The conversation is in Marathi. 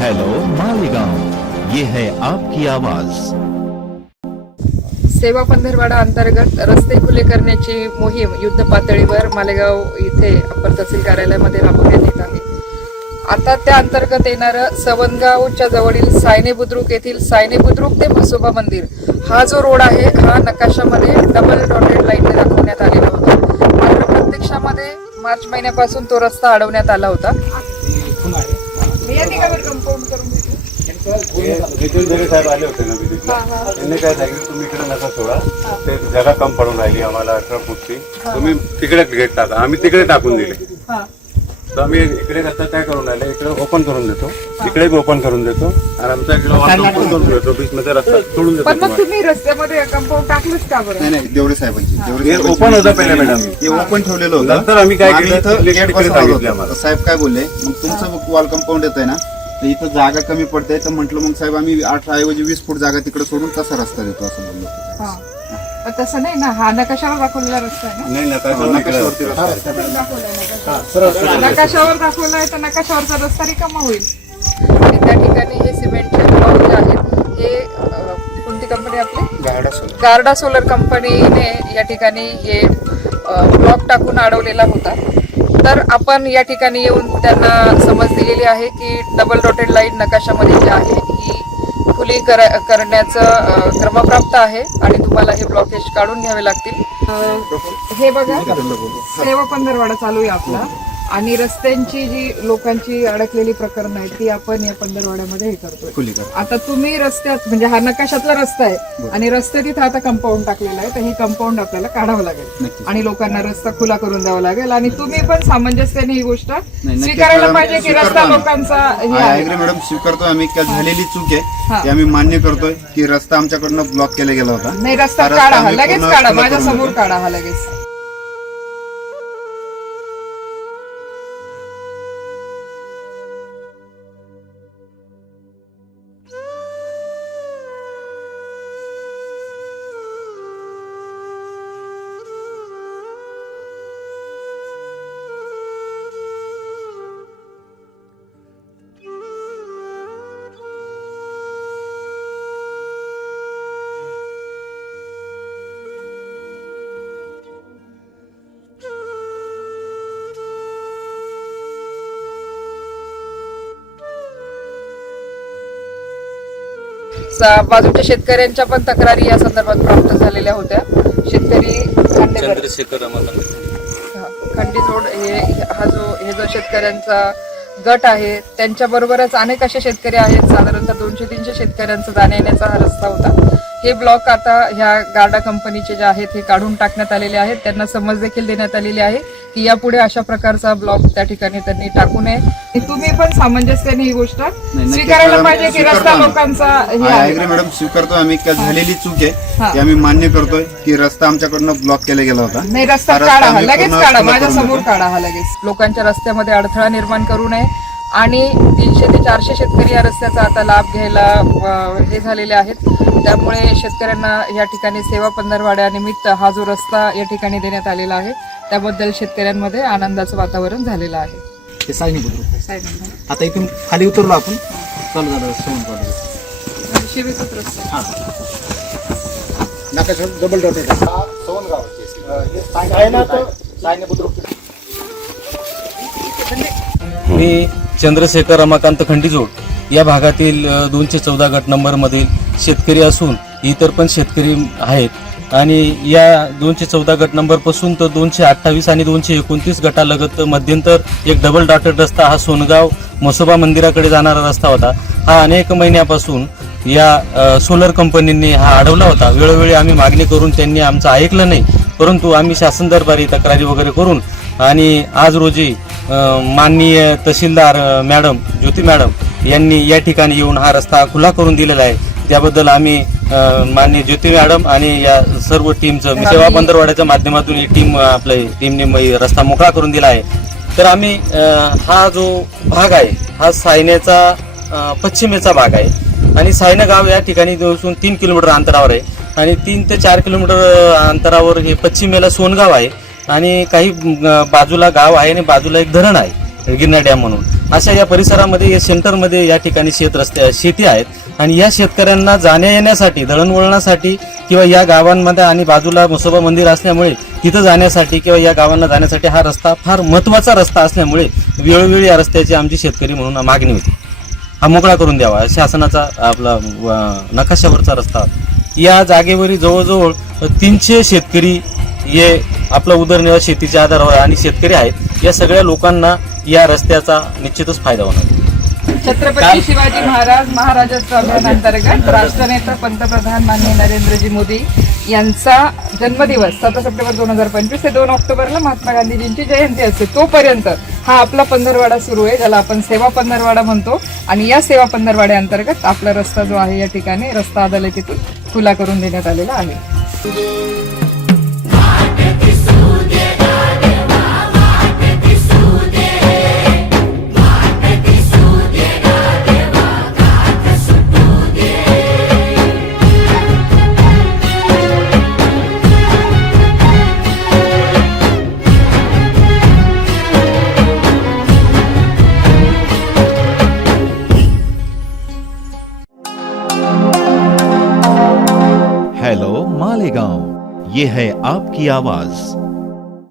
हेलो मालेगांव ये है आपकी आवाज. सेवा पंधरवाडा अंतर्गत रस्ते खुले करण्याची मोहीम युद्ध पातळीवर मालेगाव इथे अप्पर तहसील कार्यालयामध्ये राबवण्यात येत आहे. आता त्या अंतर्गत येणारं सवनगावच्या जवळील सायने बुद्रुक येथील सायने बुद्रुक ते म्हसोबा मंदिर. हा जो रोड आहे हा नकाशामध्ये डबल डॉटेड लाईनने दाखवण्यात आलेला होता. मात्र प्रत्यक्षामध्ये मार्च महिन्यापासून तो रस्ता अडवण्यात आला होता. नितीन साहेब आले होते ना विजिटला त्यांनी काय सांगितलं तुम्ही इकडे नका सोडा. ते जागा कम पडून राहिली आम्हाला अठरा फूटची. तुम्ही तिकडे गेट टाका. आम्ही तिकडे टाकून दिले. तर आम्ही इकडे आता काय करून राहिले? इकडे ओपन करून देतो. इकडे ओपन करून देतो. आणि आमचा इकडे ओपन करून देतो. बीच मध्ये रस्ता सोडून देतो पण मग तुम्हाला. तुम्ही रस्त्यामध्ये कंपाऊंड टाकलंच का बरं? नाही नाही देवडे साहेबांची. देवडे हे open होतं पहिले मॅडम. हे ओपन ठेवलेलं होतं. नंतर आम्ही काय आम्ही केलं, इथं तिकडे gate तिकडे बसवलं सांगितलं होतं. आम्हाला. साहेब काय बोलले? मग तुमचं वॉल कंपाऊंड येत आहे ना तर इथं जागा कमी पडते. तर म्हटलं मग साहेब आम्ही अठरा ऐवजी वीस फूट जागा तिकडे सोडून तसा रस्ता देतो असं बोललो. हा. तसं नाही ना हा नकाशावर दाखवलेला रस्ता आहे ना? नाही नका सोडून इकडे नकाशावरती रस्ता आहे. नकाशावर दाखवलाय तर नकाशावरचा रस्ता रिकामा होईल. आणि त्या ठिकाणी हे सिमेंटचे ब्लॉक जे आहेत हे अं, कोणती कंपनी आपली? गार्डा सोलर कंपनीने या ठिकाणी हे ब्लॉक टाकून अडवलेला होता. तर आपण या ठिकाणी येऊन त्यांना समज दिलेली आहे की डबल डॉटेड लाईन नकाशामध्ये जी आहे ही खुली कर करण्याचं क्रमप्राप्त आहे आणि तुम्हाला हे ब्लॉकेज काढून घ्यावे लागतील. हे बघा सेवा पंधरवाडा चालू आहे आपला. आणि रस्त्यांची जी लोकांची अडकलेली प्रकरण आहेत ती आपण या पंधरवाड्यामध्ये हे करतोय. आता तुम्ही रस्त्यात म्हणजे हा नकाशातला रस्ता आहे आणि रस्त्यात इथं आता कंपाऊंड टाकलेला आहे तर ही कंपाऊंड आपल्याला काढावं लागेल. आणि लोकांना रस्ता खुला करून द्यावा लागेल. आणि तुम्ही पण सामंजस्याने ही गोष्ट स्वीकारायला पाहिजे की रस्ता. लोकांचा हे मॅडम स्वीकारतो आम्ही. झालेली चूक. आहे ती आम्ही मान्य करतोय की रस्ता आमच्याकडनं ब्लॉक केला गेला होता. नाही रस्ता रस्ता काढा हा लगेच काढा माझ्यासमोर. काढा हा लगेच. बाजूच्या शेतकऱ्यांच्या पण तक्रारी या संदर्भात प्राप्त झालेल्या होत्या. शेतकरी खांडेकर. चंद्रशेखर रमाकांत. हा, खंडी रोड हे हा जो हे जो शेतकऱ्यांचा गट आहे त्यांच्या बरोबरच अनेक असे शेतकरी आहेत. साधारणतः दोनशे तीनशे शेतकऱ्यांचा जाण्या येण्याचा हा रस्ता होता. हे ब्लॉक आता ह्या गार्डा कंपनीचे जे आहेत हे काढून टाकण्यात आलेले आहेत. त्यांना समज देखील देण्यात आलेली आहे की यापुढे अशा प्रकारचा ब्लॉक त्या ठिकाणी त्यांनी टाकू नये. तुम्ही पण सामंजस्याने ही गोष्ट स्वीकारायला पाहिजे की रस्ता. लोकांचा हे मॅडम स्वीकारतो आम्ही. झालेली चूक हा. आहे ती आम्ही मान्य करतोय की रस्ता आमच्याकडनं ब्लॉक केला गेला होता. नाही रस्ता काढा लगेच काढा माझ्यासमोर. काढा हा लगेच. लोकांच्या रस्त्यामध्ये अडथळा निर्माण करू नये. आणि तीनशे ते चारशे शेतकरी या रस्त्याचा आता लाभ घ्यायला हे झालेले आहेत. त्यामुळे शेतकऱ्यांना या ठिकाणी सेवा पंधरवाड्यानिमित्त हा जो रस्ता या ठिकाणी देण्यात आलेला आहे त्याबद्दल शेतकऱ्यांमध्ये आनंदाचं वातावरण झालेलं आहे. ते आता इथून खाली उतरलो आपण. चालू झालं कॉलेज रस्ता. नाकाशवर डबल डॉटेड आहे ना तर सायनी बुद्रुक मी चंद्रशेखर रमाकांत खंडीजोड या भागातील दोनशे चौदा गट नंबरमधील शेतकरी असून इतर पण शेतकरी आहेत. आणि या दोनशे चौदा गट नंबरपासून तर दोनशे अठ्ठावीस आणि दोनशे एकोणतीस गटालगत मध्यंतर एक डबल डॉटेड रस्ता हा सोनगाव मसोबा मंदिराकडे जाणारा रस्ता होता. हा अनेक महिन्यापासून या सोलर कंपनींनी हा अडवला होता. वेळोवेळी आम्ही मागणी करून त्यांनी आमचं ऐकलं नाही परंतु आम्ही शासन दरबारी तक्रारी वगैरे करून आणि आज रोजी माननीय तहसीलदार मॅडम ज्योती मॅडम यांनी या ठिकाणी येऊन हा रस्ता खुला करून दिलेला आहे. त्याबद्दल आम्ही माननीय ज्योती मॅडम आणि या सर्व टीमचं सेवा पंधरवाड्याच्या माध्यमातून ही टीम आपल्या टीमने रस्ता मोकळा करून दिला आहे. तर आम्ही हा जो भाग आहे हा सायनेचा पश्चिमेचा भाग आहे. आणि सायना गाव या ठिकाणी तीन किलोमीटर अंतरावर आहे. आणि तीन ते चार किलोमीटर अंतरावर हे पश्चिमेला सोनगाव आहे. आणि काही बाजूला गाव आहे आणि बाजूला एक धरण आहे गिरणा डॅम म्हणून. अशा या परिसरामध्ये या सेंटरमध्ये या ठिकाणी शेत रस्ते शेती आहेत. आणि या शेतकऱ्यांना जाण्या येण्यासाठी दळणवळणासाठी किंवा या गावांमध्ये आणि बाजूला मुसोबा मंदिर असल्यामुळे तिथं जाण्यासाठी किंवा या गावांना जाण्यासाठी हा रस्ता फार महत्त्वाचा रस्ता असल्यामुळे वेळोवेळी या रस्त्याची आमची शेतकरी म्हणून मागणी होती. हा मोकळा करून द्यावा. शासनाचा आपला नकाशावरचा रस्ता. या जागेवरील जवळजवळ तीनशे शेतकरी हे आपला उदरनिर्वाह शेतीच्या आधारावर आणि शेतकरी आहेत या सगळ्या लोकांना या रस्त्याचा निश्चितच फायदा होणार. छत्रपती शिवाजी महाराज महाराजाच्या अभियानांतर्गत राष्ट्रनेता पंतप्रधान माननीय नरेंद्रजी मोदी यांचा जन्मदिवस सतरा सप्टेंबर दोन हजार पंचवीस ते दोन ऑक्टोबरला महात्मा गांधीजींची जयंती असते. तोपर्यंत हा आपला पंधरवाडा सुरू आहे ज्याला आपण सेवा पंधरवाडा म्हणतो. आणि या सेवा पंधरवाड्या अंतर्गत आपला रस्ता जो आहे या ठिकाणी रस्ता अदालतीतून खुला करून देण्यात आलेला आहे. ये है आपकी आवाज।